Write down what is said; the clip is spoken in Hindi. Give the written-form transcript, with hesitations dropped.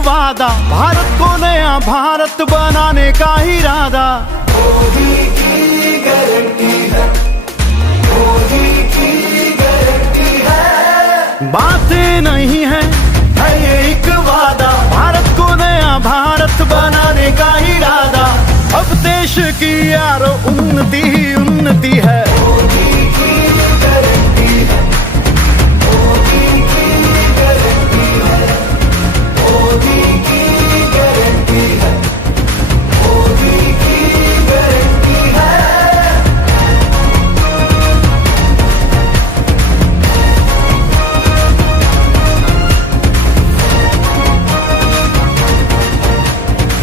वादा, भारत को नया भारत बनाने का इरादा। मोदी की गारंटी है, मोदी की गारंटी है। बातें नहीं है ये एक वादा, भारत को नया भारत बनाने का इरादा। अब देश की यारो उन्नति ही उन्नति है। मोदी की